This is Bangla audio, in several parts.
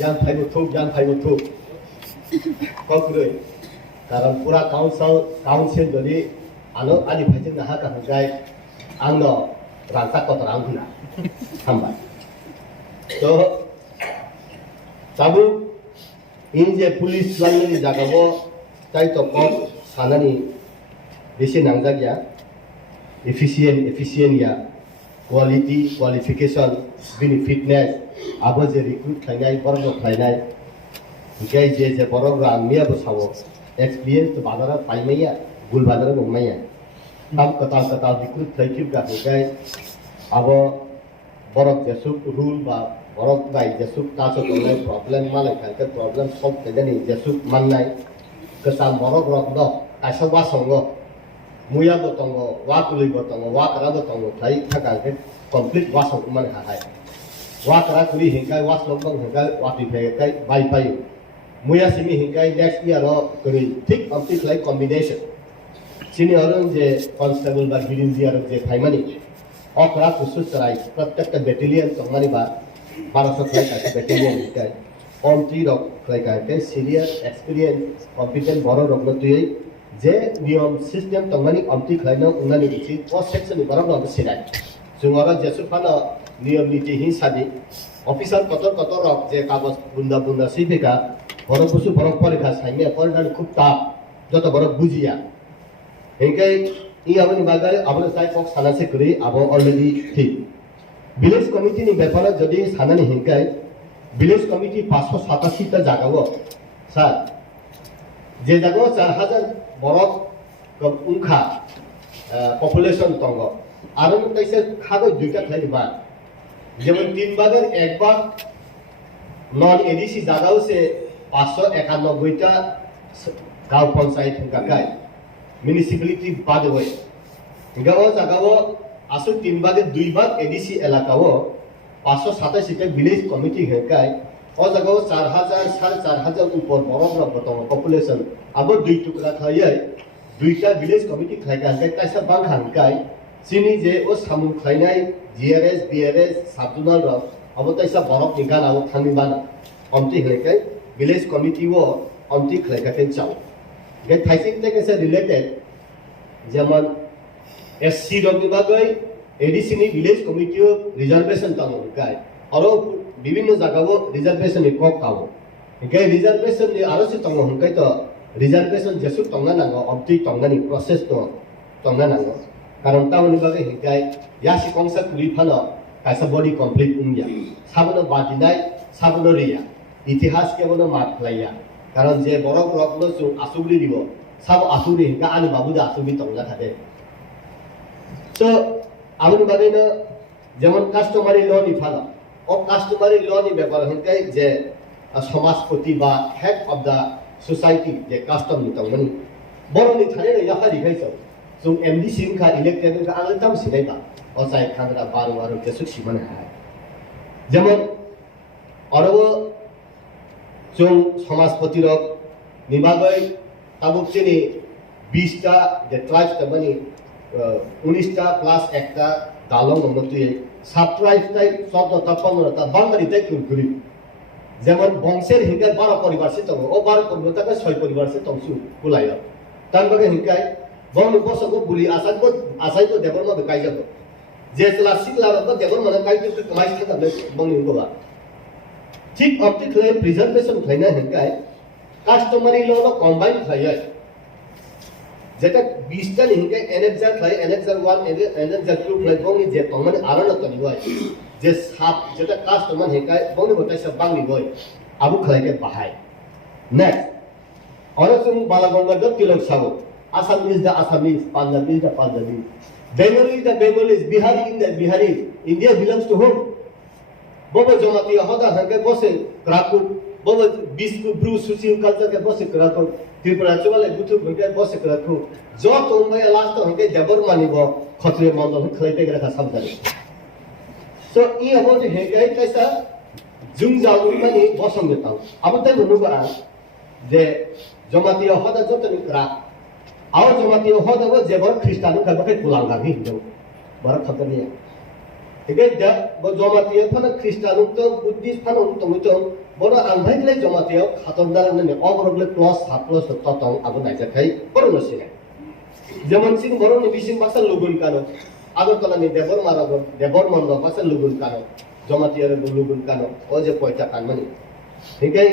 yan phai thuk ko kuroi karon pura council doli ano ani phai na ha ka hangai angno rangsa ko tarang huna hambai to sabu inje police lani jagabo tai to ko sanani beshi nangjagya efficient ya quality qualification fitness abo je recruit khainai borok khainai gai je borok ra miya bo sawo experience to badara paimaya gul badara nomaya tam kata recruit thaikib ga gai abo borok jesuk rule ba borok bai jesuk ta so tonai problem malai ka problem solve kedani jesuk mannai kesam borok rok do kaisa wa songo muya bo tongo wa tuli bo tongo wa kara bo tongo thai thaka ke complete wa song man ha hai wa kara kuri hingkai wa slobong hingkai wa ti phe kai bai pai muya simi hingkai next year ro kuri thik complete like combination sini horong je constable ba gilindiar je thaimani okra kusus rai praত্যেকটা battalion tongmani ba 1200 khai ka battalion hingkai on ti rok khai ka ke serious experience competent boro rok no tui je নিয়ম সিস্টেম তংমানি অমতি খাইনো উনানি বিচি ও সেকশন বরং ন সিনাই জুঙরা জেসু ফানো নিয়ম নীতি হিসাবে অফিসার কত রক যে কাগজ বুন্দা সিফিকা বড় কিছু বড় পরীক্ষা সাইনে পড়ান খুব তাপ যত বড় বুঝিয়া হেঙ্কাই ই আবনি বাগাই আবনি সাই কক সানাসে করি আবো অলরেডি ঠিক ভিলেজ কমিটি নি ব্যাপারে যদি সানানি হেঙ্কাই ভিলেজ কমিটি 587 টা জায়গাও স্যার যে জায়গাও 4000 borok ungkha population tongo aro taise khago duita khlai ba jemon 3 bagar 1 bag non edc jagao se 591 ta gaon panchayat hunkakai municipality bad hoy gao jagao asu 3 bagar 2 bag edc elakao 587 ta village committee hekai o jagao 4000 4500 upor borok rok tongo population abo dui tukra khayai duita village committee khaika kai kaisa bang hangkai sini je o samu khainai grs brs sabjunal rok abo taisa borok ningkan abo thangni bana omti hlekai village committee wo omti khaika kai chau ge thaising te kaisa related যেমন sc rok ni bagai adc ni village committee reservation tamo kai aro বিভিন্ন জায়গাও রিজার্ভেশন এ কক কাও গে reservation ni aro si tamo hangkai to reservation jesuk tongna nango obti tongnani process to tongna nango karon tauni bage hikai yasi kongsa kuli phano kaisa body complete umya sabono badinai sabono riya ইতিহাস কেবল মাত লাইয়া কারণ যে বড় রকম আসুবলি দিব সব আসুবলি হিকা আনি বাবুদা আসুবলি তংনা থাকে তো আমি বাগে না যেমন কাস্টমারি ল নি ফালা ও কাস্টমারি ল নি ব্যাপার হিকাই যে সমাজপতি বা head of the society je custom ni tongmani boroni thane ne ya khari khai chau sung md sim kha elected ka angal tam sinai ba o sai khangra baru jesuk simane ha jemon orobo sung Samajpati rok nibagai tabuk chini 20 ta je tribes ta bani 19 ta plus ekta dalong nomno tu sub tribes tai 14 ta 15 ta bangari tai kurkuri যেমন বংশের হিংকায় 12 পরিবার সে তঙ্গ ও 12 পরিবার তাকে 6 পরিবার সে তংসু কুলাইয়া তার বাগে হিংকায় বন বসক বুলি আসাই তো দেবর মধ্যে কাই যাব যে ক্লাস শিখলা তো দেবর মধ্যে কাই তো কমাই থাকা বন হিংগবা ঠিক অপটিক্যাল প্রিজার্ভেশন খাইনা হিংকায় কাস্টমারি ল কম্বাইন খাইয়া যেটা 20 টা হিংকায় এনএক্সার খাই এনএক্সার 1 এনএক্সার 2 খাই বন যে তঙ্গনে আরনা তনি হয় যে সাপ যেটা কাস্টমার হেকাই বনি বটাই সব বাংলি বই আবু খাইকে বাহাই নেক্সট অরসুম বালাগঙ্গা দত কিলো সাবো Assamese the Assamese Punjabi the Punjabi Bengali the Bengalis Bihari in the Bihari India belongs to home ববো জমাতি হদা হকে বসে ক্রাকু ববো বিস্কু ব্রু সুসিল কালচার কে বসে ক্রাকু ত্রিপুরা চলে গুথু হকে বসে ক্রাকু যত উম্মায় লাস্ট হকে দেবর মানিব খত্রে মন্ডল খাইতে গেরা সাবধানে so I about the hegai kaisa jung jalu mani bosong de tau abot tai bonu ba je jomati hoda jotani kra aw jomati hoda bo je bor kristanu ka bakai pulang ga hi do bar khatani Tiga dah berjamaah pada Kristen untuk Buddhis pada untuk baru angkai le jamaah khatam dalam ni overall plus 7+ tetang abu naik kai baru nasi. Zaman sini baru ni bising pasal lugun kano. Agar kalau ni debor marago debor mando pasal lugun kano. Jamaah lugun kano. Oje poita kan mani. Tiga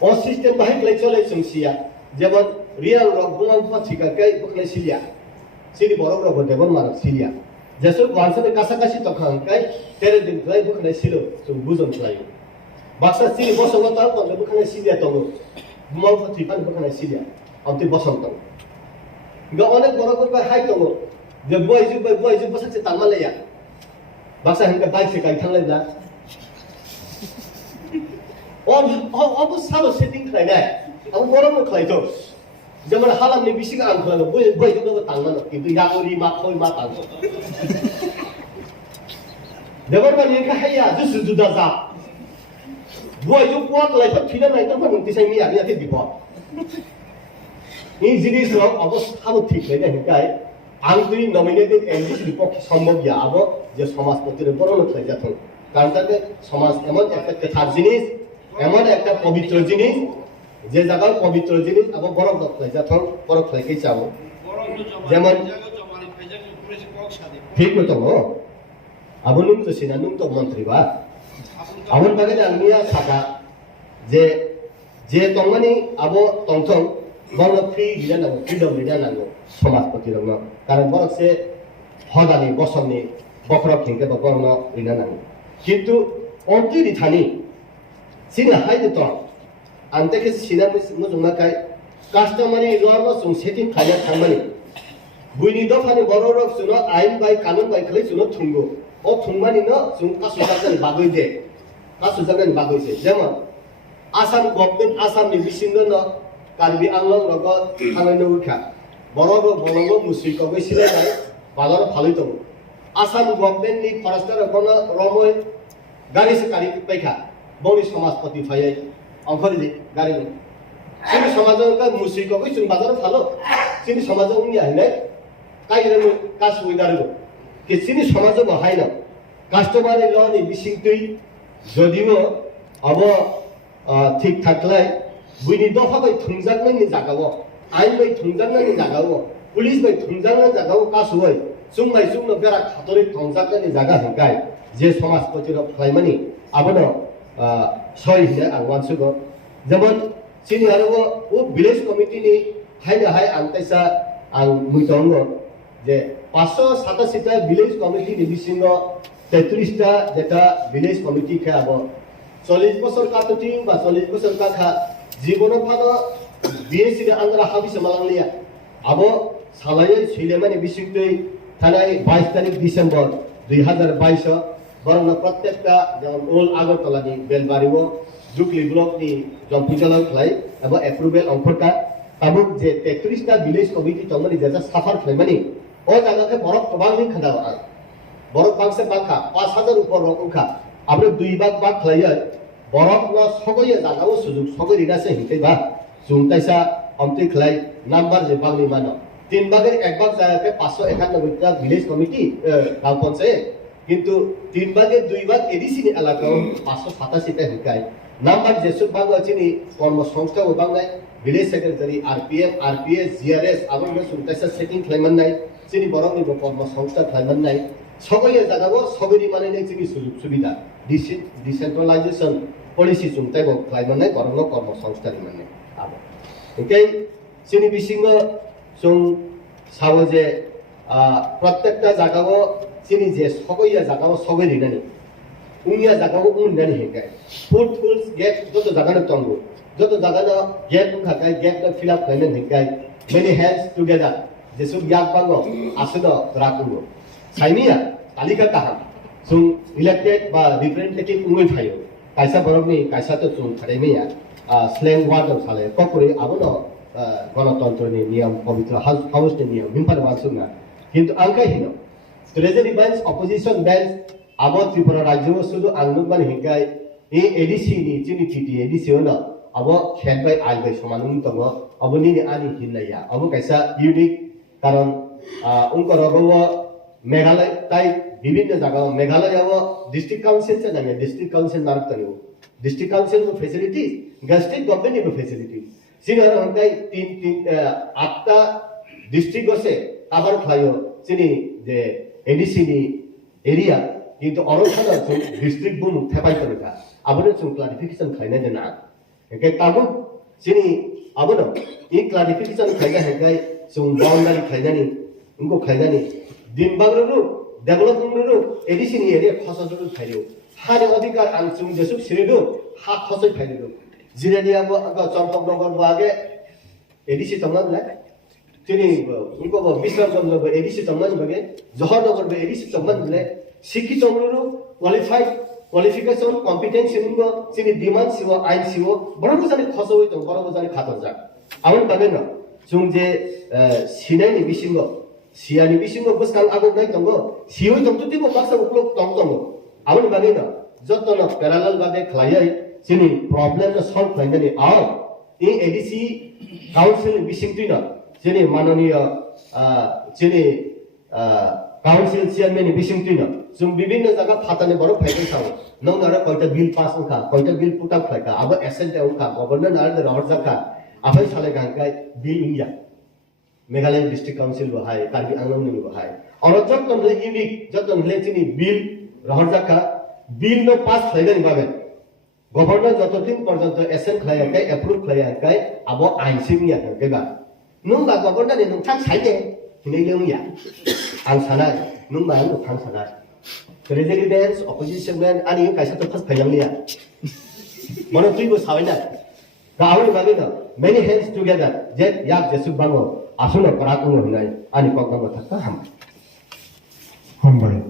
और सिस्टम बाहर ले चले संसिया जब रियल रॉक बुलान पर छिका के बखले सिलिया सिरी बरो रॉक देवर मारक सिलिया जैसे वांसा में कासा कासी तो खान के तेरे दिन गए बखले सिलो तो बुझन चलायो बाक्सा सिरी बस होता तो बखले सिलिया तो बुलान पर छिका बखले सिलिया अब तो बसम तो ग अनेक बरो को हाई तो जब बॉयज बस से तामा ले या बाक्सा हमके बाइक से काई थांग ले ला अब सालो सेटिंग खालायनाय अब गरम खालायतो जेमन हालामनि बिसिग आं खालामो बयजोंबो तांनानो किन्तु यागरि मा खय मा तांगो देबर मानि का हाया जुसु जुदा जा बयजों क्वाक लाइफ थिना नायतो मा नोंतिसाय मिया नियाते दिबो इ जिनिस रक अबस्थाबो ठीक लायना हिकाय आं तुइ नमिनेटेड एमडीसी रिपोर्ट सम्भव या अब जे समाजपतिर बरनो खालायजाथों कारण ताके समाज एमन একটা কথা জিনিস এমন একটা পবিত্র জিনিস যে জায়গায় পবিত্র জিনিস আবার বরফ দখলাই যখন বরফ খাইকে চাও যেমন ঠিক মতো আবু নুম তো সিনা নুম তো মন্ত্রী বা আবুন বাগে আলমিয়া থাকা যে যে তংমানি আবো তংথং বড় ফ্রি দিলা নাগো ফ্রিডম দিলা নাগো সমাজপতি রং কারণ বরফ সে হদানি বসনি বখরা খেঙ্কে বা বর্ণ দিলা নাগো কিন্তু অন্তরি Thani Sini hai de tong, ante ke sini muzung makai, customer ni luar lo sung setting kaya thangmani. Buini do fani bororok suno ain bai kanun bai kali suno thunggo. O thungmani no sung kasu jagan bagoi de, kasu jagan bagoi se. Jeman Assam government Assam ni bisindo no Karbi Anglong rogo thangai no ukha. Bororok bolongo musiko bai silai nai, balor phaloi tongo. Assam government ni forester rogo romoi gari se kari paikha. बौनी समाजपति फाय अंखरि गारि सिनि समाजों का मुसिको को जों बाजार फालो सिनि समाजों नि हाइने काइरन कास उइदारगो के सिनि समाजों बहायना कास्टमार ल नि बिसिंतै जदिबो अब ठीक थाकलाय बुइनि दफा बाय थुंजागनायनि जागाव आइन बाय थुंजागनायनि जागाव पुलिस बाय थुंजागनायनि जागाव कासुय सुंबाय सुंनो बेरा खातरि थुंजागनायनि जागा हंकाय जे समाजपति र फ्लाइमानि आबनो सही है आगवान सुगो जमन सिनि आरो वो विलेज कमिटी नि हाय हाय आंतैसा आं मुइतंगो जे 587 टा विलेज कमिटी नि बिसिंगो 33 टा जेटा विलेज कमिटी खा अब 40 বছর কাটতি বা 40 বছর কাখা জীবন ফানো বিএসসি রে আন্দ্রা হাবি সমালাংলিয়া আবো সালায়ে ছিলেমানে বিসিংতৈ থানায় 22 তারিখ ডিসেম্বর 2022 বরং প্রত্যেকটা যেমন ওল আগরতলানি বেলবাড়িও জুকলি ব্লকনি জম্পুজলাও খাই এবং এপ্রুভেল অঙ্কটা তাবুক যে 33টা ভিলেজ কমিটি তমনি যেটা সাফার খাইমানি ও জায়গাকে বরফ প্রবাহনি খাদা বরফ বাংসে বাখা 5000 উপর রকমখা আপনি দুই ভাগ খাইয়া বরফ ন সগয়ে জায়গাও সুযোগ সগরি গাছে হিতেবা জুমতাইসা অন্তি খাই নাম্বার যে বাংনি মানো তিন ভাগের এক ভাগ জায়গাকে 591টা ভিলেজ কমিটি গাঁও পঞ্চায়েত কিন্তু তিন ভাগের দুই ভাগ এডিসি এলাকাও 587 টা হিকায় নাম্বার যেসব ভাগ আছে নি কর্মসংস্থান ও বাংলায় village secretary RPF RPS GRS আবার সুনতাইসা সেটিং ক্লাইমান নাই চিনি বরং নি কর্মসংস্থা ক্লাইমান নাই সগয়ে জাগাবো সগরি মানে নাই চিনি সুযোগ সুবিধা ডিসেন্ট্রালাইজেশন পলিসি সুনতাই বক ক্লাইমান নাই বরং কর্মসংস্থা মানে আবো ওকে চিনি বিসিং সং সাবো যে প্রত্যেকটা জায়গাও চিনি যে সগইয়া জাগাও সগরি নানি উনিয়া জাগাও উন্নানি হেকায় ফুড টুলস গেট যত জাগানো তঙ্গো যত জাগানো গেট খাকায় গেট ফিল আপ খাইনে হেকায় মেনি হ্যান্ডস টুগেদার যেসব ইয়াক বাঙ্গো আসনো রাকুঙ্গো সাইনিয়া তালিকা কাহাম সুং ইলেক্টেড বা রিপ্রেজেন্টেটিভ উঙ্গই ফাইও কাইসা বরংনি কাইসা তো সুং খাইমেয়া স্ল্যাং ওয়ার্ড সালে ককরে আবনো গণতন্ত্রনি নিয়ম পবিত্র হাউসনি নিয়ম হিমপার মানসুনা কিন্তু আংকাই হিনো ট্রেজারি বেঞ্চ অপোজিশন বেঞ্চ আবো ত্রিপুরা রাজ্য শুধু আংনুকমান হিংকাই এই এডিসি নি চিনি টিটি এডিসি না আবো খেলবাই আইবাই সমানুম তঙ্গ অবনি আনি হিনলাইয়া অবো কাইসা ইউনিক কারণ উনকরগো মেঘালয় তাই বিভিন্ন জায়গা মেঘালয়াও ডিস্ট্রিক্ট কাউন্সিল জানে ডিস্ট্রিক্ট কাউন্সিল নারক তানিও ডিস্ট্রিক্ট কাউন্সিল को फैसिलिटीज स्टेट गवर्नमेंट को फैसिलिटीज सिनियर हमकाय तीन 8टा डिस्ट्रिक्ट আছে আবার খায়ও চিনি যে এডিসি नि एरिया কিন্তু অরখানা ডিস্ট্রিক্ট বুম থেপাই করেটা আবনে जों क्लारिफिकेशन খাইনা দেনা একে তাবু চিনি আবনো এই क्लारिफिकेशन খাইনা হেকাই जों बाउंडारी खाइनानि उनको खाइनानि दिनबागरु डेभलपमेन्टरु एडिसि नि एरिया खसजरु खाइयो हारे अधिकार आंसुं जेसु सिरिदु हा खसै खाइदु जिरानियाबो चम्पकनगर बागे एडिसि तंगनला तिनी उनको विश्राम गमलबो एडिसि तंगन बगे जहरनगरबो एडिसि तंगन बले शिक्षित तंगरु क्वालिफिकेशन कॉम्पिटेंस उनको तिनी डिमांड सिव आइन सिव बरबो जानि खसबै दं बरबो जानि खातर जा आवन बागे न जों जे सिनायनि बिसिंगो सियानि बिसिंगो बसकाल आगोनाय दंगो सिवै दंतुतिबो बाक्सा उक्लो दंगो आवन बागे न जतन पैरेलल बागे खलायै जोंनि प्रब्लेम सल्व खालामनानै आव ए एडिसि काउन्सिल बिसिंतिना जोंनि माननीय जोंनि काउन्सिल चेयरमैन बिसिंतिना जों विभिन्न जगह फाताने बरो फाइदै साव नंगारा कयटा बिल पास उखा कयटा बिल पुट अप खायका अब एसेंट उखा गवर्नर आरो रहर जाका आफाय साले गांकाय bill India Meghalaya district council बहाय कार्बी आंलं नि बहाय और जतन ले यूनिक जतन ले चिनि बिल रहर जाका बिल न पास खायनानि बागे गवर्नर जतदिन पर्यन्त एसेंट खायाखै एप्रुव खायाखै अब आइनसिंनिया थांगैबा नों बा गवर्नर नि नोंथां साइदे हिनै लोंया आं साना नों बा नोंथां साना प्रेसिडेंट अपोजिशन मैन आनि कायसा तो फास फायलांनिया मनो तुइबो सावैना गावनि बागे न मेनी हैंड्स टुगेदर जेट याक जेसु बांगो आसुनो पराकुनो होनाय आनि कगनाम थाखा हामबाय